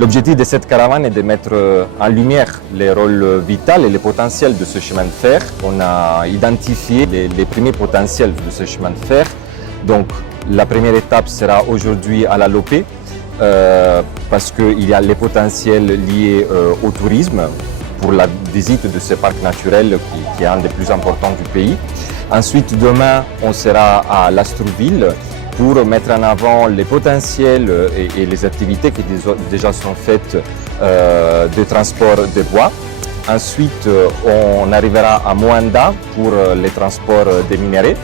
L'objectif de cette caravane est de mettre en lumière les rôles vitaux et les potentiels de ce chemin de fer. On a identifié les premiers potentiels de ce chemin de fer. Donc la première étape sera aujourd'hui à la Lopé, parce qu'il y a les potentiels liés au tourisme pour la visite de ce parc naturel qui est un des plus importants du pays. Ensuite, demain, on sera à Lastrouville pour mettre en avant les potentiels et les activités qui déjà sont faites de transport de bois. Ensuite, on arrivera à Moanda pour les transports des minéraux.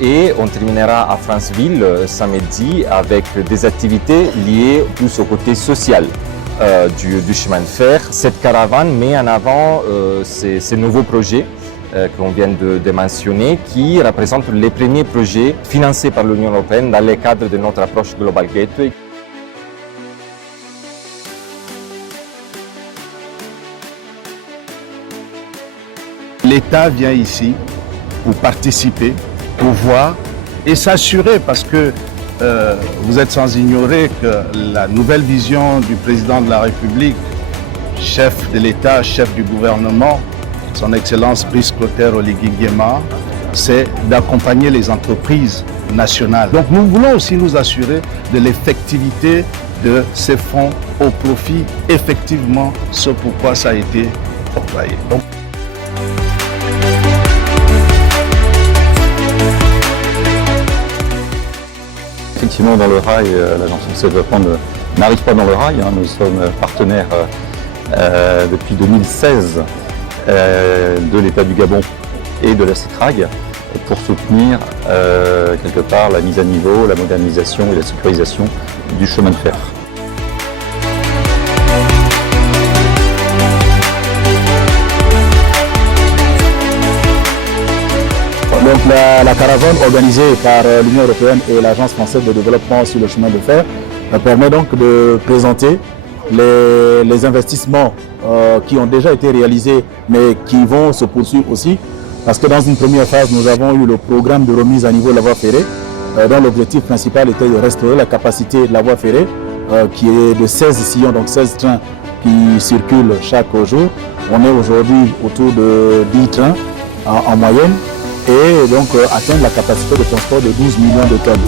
Et on terminera à Franceville samedi avec des activités liées plus au côté social du chemin de fer. Cette caravane met en avant ces nouveaux projets qu'on vient de mentionner, qui représentent les premiers projets financés par l'Union européenne dans le cadre de notre approche Global Gateway. L'État vient ici pour participer, pour voir et s'assurer, parce que vous êtes sans ignorer que la nouvelle vision du président de la République, chef de l'État, chef du gouvernement, son Excellence Brice Clotaire Oligui Nguema, c'est d'accompagner les entreprises nationales. Donc nous voulons aussi nous assurer de l'effectivité de ces fonds au profit, effectivement, ce pourquoi ça a été octroyé. Donc, effectivement, dans le rail, l'Agence française de développement n'arrive pas dans le rail. Nous sommes partenaires depuis 2016 de l'État du Gabon et de la CITRAG pour soutenir quelque part la mise à niveau, la modernisation et la sécurisation du chemin de fer. Donc la caravane organisée par l'Union européenne et l'Agence française de développement sur le chemin de fer permet donc de présenter les investissements qui ont déjà été réalisés mais qui vont se poursuivre aussi. Parce que dans une première phase, nous avons eu le programme de remise à niveau de la voie ferrée dont l'objectif principal était de restaurer la capacité de la voie ferrée qui est de 16 sillons, donc 16 trains qui circulent chaque jour. On est aujourd'hui autour de 10 trains en moyenne, et donc atteindre la capacité de transport de 12 millions de tonnes.